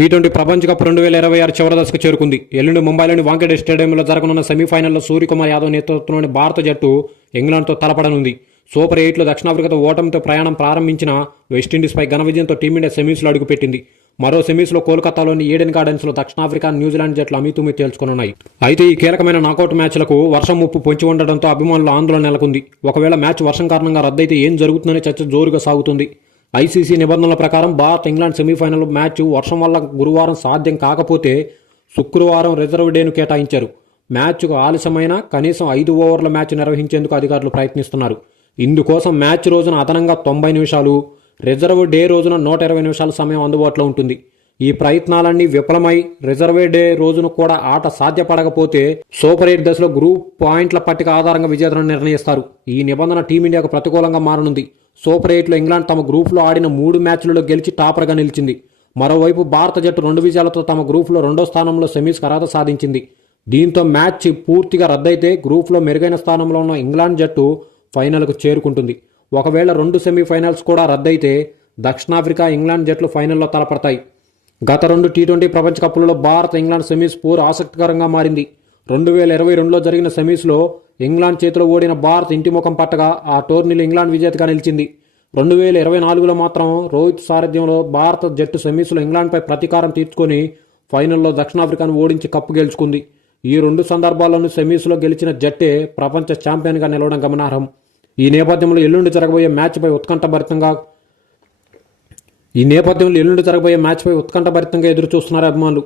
T20 ప్రపంచ cup 2026 చివరి దశకు చేరుకుంది. ఎల్లుండి ముంబైలోని వాంఖేడే స్టేడియంలో జరగనున్న సెమీఫైనల్లో సూర్యకుమార్ యాదవ్ నేతృత్వంలోని భారత జట్టు ఇంగ్లాండ్తో తలపడనుంది. సూపర్ 8లో దక్షిణాఫ్రికాతో ఓటమితో ప్రయాణం ప్రారంభించిన వెస్టిండీస్పై ఘన విజయంతో టీమిండియా సెమీస్లో అడుగుపెట్టింది. మరో సెమీస్లో కోల్కతాలోని ఈడెన్ గార్డెన్స్లో దక్షిణాఫ్రికా, న్యూజిలాండ్ జట్లు అమీతుమీ తేల్చుకోనున్నాయి. అయితే ఈ కీలకమైన నాకౌట్ మ్యాచ్లకు వర్షం ముప్పు పొంచి ఉండడంతో అభిమానుల ఆందోళన నెలకొంది. ఒకవేళ మ్యాచ్ వర్షం కారణంగా రద్దయితే ఏం జరుగుతుందనే చర్చ జోరుగా సాగుతుంది. ఐసీసీ నిబంధనల ప్రకారం భారత్ ఇంగ్లాండ్ సెమీఫైనల్ మ్యాచ్ వర్షం వల్ల గురువారం సాధ్యం కాకపోతే శుక్రవారం రిజర్వ్ డేను కేటాయించారు. మ్యాచ్కు ఆలస్యమైన కనీసం 5 ఓవర్ల మ్యాచ్ నిర్వహించేందుకు అధికారులు ప్రయత్నిస్తున్నారు. ఇందుకోసం మ్యాచ్ రోజున అదనంగా 90 నిమిషాలు, రిజర్వ్ డే రోజున 120 నిమిషాల సమయం అందుబాటులో ఉంటుంది. ఈ ప్రయత్నాలన్నీ విఫలమై రిజర్వ్ డే రోజున కూడా ఆట సాధ్యపడకపోతే సూపర్ 8 దశలో గ్రూప్ పాయింట్ల పట్టిక ఆధారంగా విజేతలను నిర్ణయిస్తారు. ఈ నిబంధన టీమిండియాకు ప్రతికూలంగా మారనుంది. సూపర్ 8లో ఇంగ్లాండ్ తమ గ్రూప్లో ఆడిన 3 మ్యాచ్లలో గెలిచి టాపర్గా నిలిచింది. మరోవైపు భారత జట్టు 2 విజయాలతో తమ గ్రూప్లో 2వ స్థానంలో సెమీస్కి అర్హత సాధించింది. దీంతో మ్యాచ్ పూర్తిగా రద్దయితే గ్రూప్లో మెరుగైన స్థానంలో ఉన్న ఇంగ్లాండ్ జట్టు ఫైనల్కు చేరుకుంటుంది. ఒకవేళ 2 సెమీఫైనల్స్ కూడా రద్దయితే దక్షిణాఫ్రికా, ఇంగ్లాండ్ జట్లు ఫైనల్లో తలపడతాయి. గత 2 టీ20 ప్రపంచ కప్పులలో భారత్ ఇంగ్లాండ్ సెమీస్ పోరు ఆసక్తికరంగా మారింది. 2022లో జరిగిన సెమీస్లో ఇంగ్లాండ్ చేతిలో ఓడిన భారత్ ఇంటి ముఖం పట్టగా ఆ టోర్నీలో ఇంగ్లాండ్ విజేతగా నిలిచింది. 2024లో మాత్రం రోహిత్ సారథ్యంలో భారత జట్టు సెమీస్లో ఇంగ్లాండ్పై ప్రతీకారం తీర్చుకొని ఫైనల్లో దక్షిణాఫ్రికాను ఓడించి కప్పు గెలుచుకుంది. ఈ 2 సందర్భాల్లోనూ సెమీస్లో గెలిచిన జట్టే ప్రపంచ ఛాంపియన్గా నిలవడం గమనార్హం. ఈ నేపథ్యంలో ఎల్లుండి జరగబోయే మ్యాచ్పై ఉత్కంఠభరితంగా ఎదురు చూస్తున్నారు అభిమానులు.